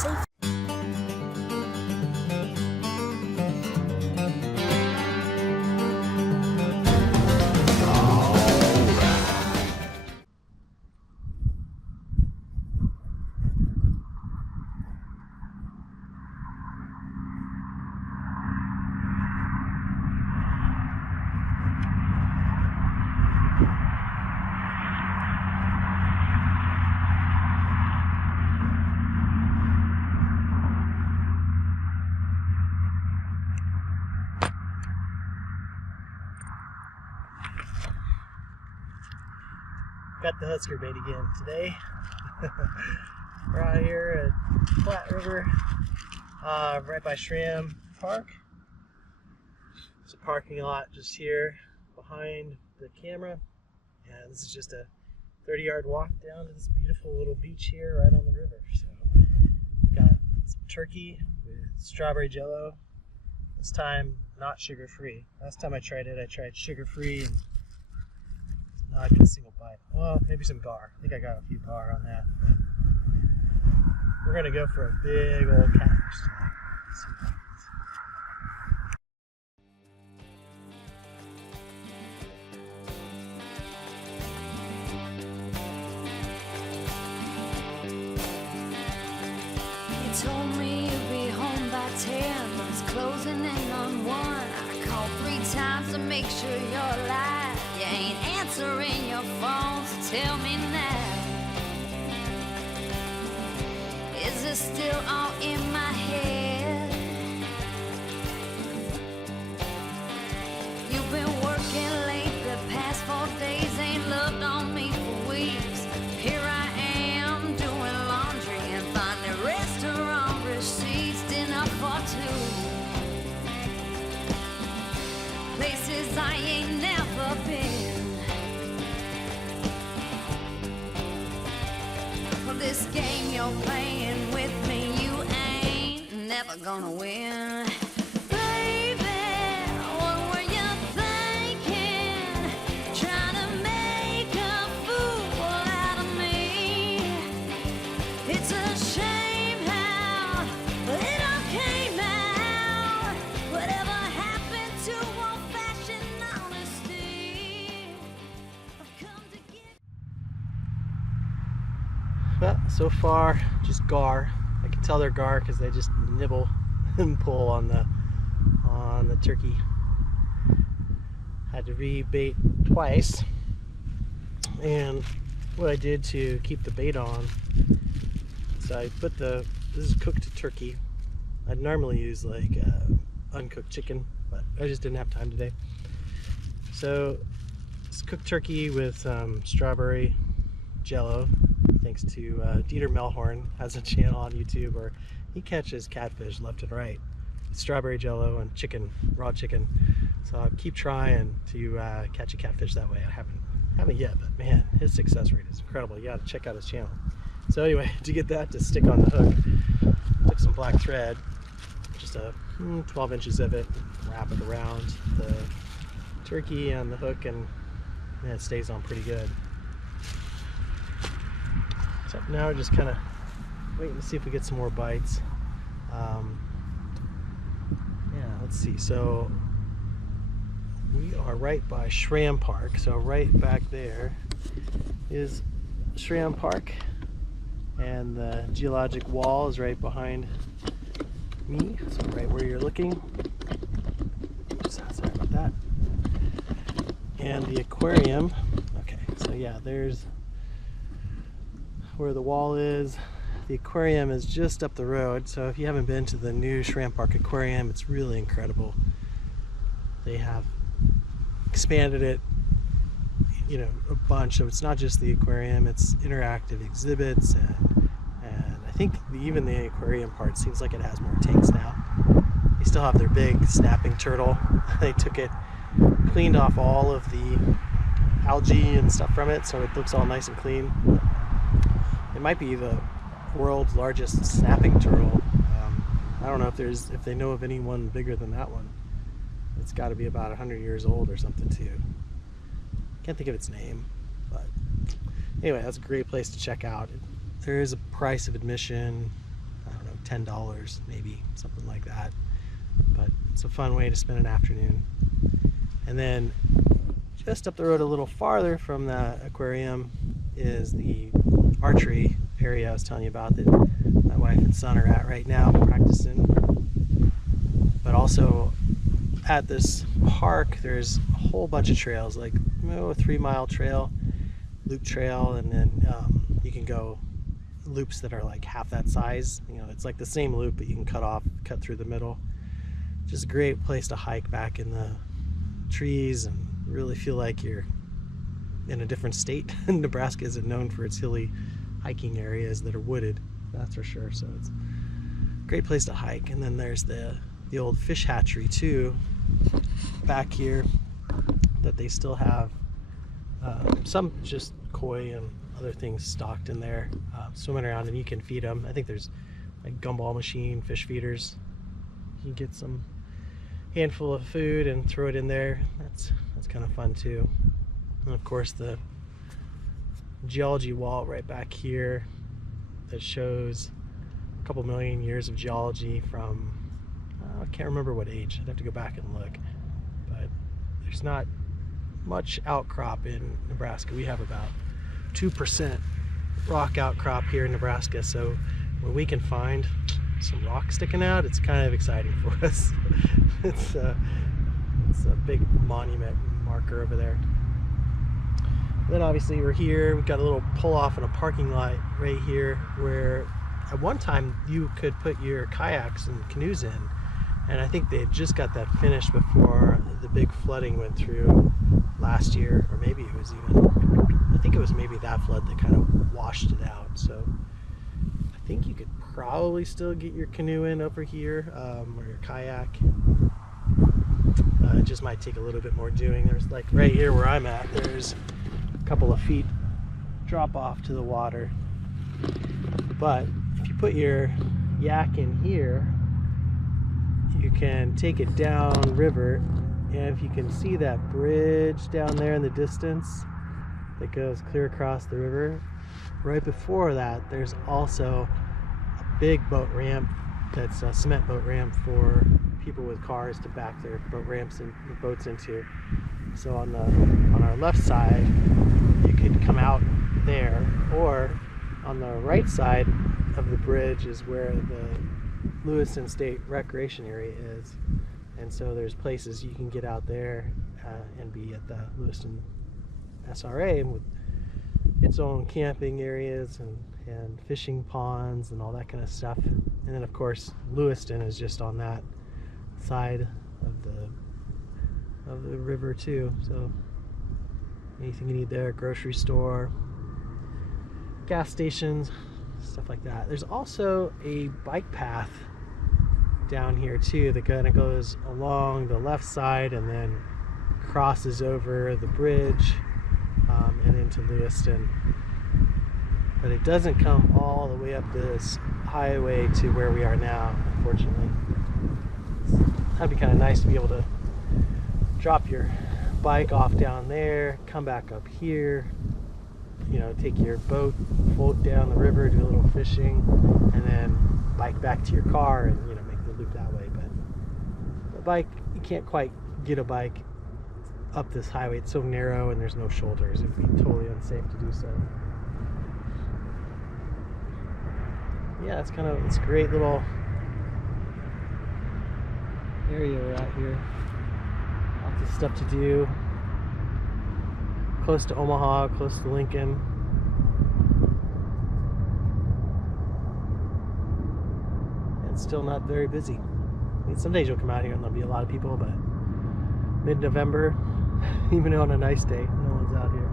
safe. Got the Husker bait again today. We're out here at Platte River, right by Schramm Park. There's a parking lot just here behind the camera, and this is just a 30-yard walk down to this beautiful little beach here right on the river. So got some turkey with strawberry jello. This time not sugar-free. Last time I tried it, I tried sugar-free and not get a single bite. Well, maybe some gar. I think I got a few gar on that. But we're gonna go for a big old catfish today. Let's see what happens. You told me you'd be home by 10, but it's closing in on 1. I called 3 times to make sure you're alive. You ain't answering your phone, so tell me now. Is this still all in my head? You've been working late the past 4 days, ain't looked on me for weeks. Here I am doing laundry and finding restaurant receipts, dinner for 2. Places I ain't never been. For this game you're playing with me, you ain't never gonna win. Baby, what were you thinking? Trying to make a fool out of me. It's a shame how it all came out. Whatever happened to old-fashioned honesty? I've come to get. Well, so far, just gar. I can tell they're gar because they just nibble and pull on the turkey. Had to rebait twice, and what I did to keep the bait on, so I put this is cooked turkey. I'd normally use like uncooked chicken, but I just didn't have time today. So it's cooked turkey with strawberry jello. Thanks to Dieter Melhorn, has a channel on YouTube where he catches catfish left and right. Strawberry jello and chicken, raw chicken. So I'll keep trying to catch a catfish that way. I haven't yet, but man, his success rate is incredible. You gotta check out his channel. So anyway, to get that to stick on the hook, took some black thread, just a 12 inches of it, wrap it around the turkey and the hook, and man, it stays on pretty good. So now we're just kind of waiting to see if we get some more bites. Yeah, let's see. So we are right by Schramm Park. So right back there is Schramm Park, and the geologic wall is right behind me. So right where you're looking. Sorry about that. And the aquarium. Okay, so yeah, there's where the wall is. The aquarium is just up the road, so if you haven't been to the new Schramm Park Aquarium, it's really incredible. They have expanded it, you know, a bunch. So it's not just the aquarium, it's interactive exhibits, and I think even the aquarium part seems like it has more tanks now. They still have their big snapping turtle. They took it, cleaned off all of the algae and stuff from it, so it looks all nice and clean. It might be the world's largest snapping turtle. I don't know if they know of anyone bigger than that one. It's got to be about 100 years old or something too. Can't think of its name, but anyway, that's a great place to check out. There is a price of admission, I don't know, $10 maybe, something like that. But it's a fun way to spend an afternoon. And then just up the road a little farther from the aquarium is the archery area I was telling you about that my wife and son are at right now practicing. But also at this park there's a whole bunch of trails, like a 3-mile trail, loop trail, and then you can go loops that are like half that size. It's like the same loop, but you can cut through the middle. Just a great place to hike back in the trees and really feel like you're in a different state. Nebraska isn't known for its hilly hiking areas that are wooded, that's for sure. So it's a great place to hike. And then there's the old fish hatchery too back here that they still have some just koi and other things stocked in there, swimming around, and you can feed them. I think there's like gumball machine fish feeders. You can get some handful of food and throw it in there. That's kind of fun too. And of course the geology wall right back here that shows a couple million years of geology from I can't remember what age. I'd have to go back and look. But there's not much outcrop in Nebraska. We have about 2% rock outcrop here in Nebraska, so when we can find some rock sticking out, it's kind of exciting for us. It's a big monument marker over there. Then obviously we're here, we've got a little pull off in a parking lot right here where at one time you could put your kayaks and canoes in, and I think they just got that finished before the big flooding went through last year, or maybe it was I think it was maybe that flood that kind of washed it out. So I think you could probably still get your canoe in over here, or your kayak. It just might take a little bit more doing. There's like right here where I'm at, there's a couple of feet drop off to the water. But if you put your yak in here, you can take it down river, and if you can see that bridge down there in the distance that goes clear across the river, right before that there's also a big boat ramp that's a cement boat ramp for people with cars to back their boats into. So on our left side you could come out there, or on the right side of the bridge is where the Lewiston State Recreation Area is, and so there's places you can get out there and be at the Lewiston SRA with its own camping areas and fishing ponds and all that kind of stuff. And then of course Lewiston is just on that side of the river too, so anything you need there, grocery store, gas stations, stuff like that. There's also a bike path down here too that kind of goes along the left side and then crosses over the bridge and into Lewiston, but it doesn't come all the way up this highway to where we are now, unfortunately. That'd be kind of nice to be able to drop your bike off down there, come back up here, take your boat, float down the river, do a little fishing, and then bike back to your car and make the loop that way. But the bike, you can't quite get a bike up this highway. It's so narrow and there's no shoulders. It would be totally unsafe to do so. Yeah, it's a great little area we're at here. Lots of stuff to do. Close to Omaha, close to Lincoln. It's still not very busy. I mean, some days you'll come out here and there'll be a lot of people, but mid-November, even on a nice day, no one's out here.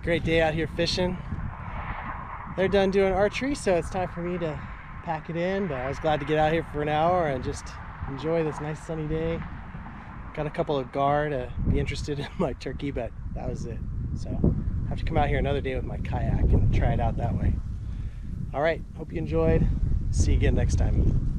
a great day out here fishing. They're done doing archery, so it's time for me to pack it in, but I was glad to get out here for an hour and just enjoy this nice sunny day. Got a couple of gar to be interested in my turkey, but that was it. So I have to come out here another day with my kayak and try it out that way. All right, hope you enjoyed. See you again next time.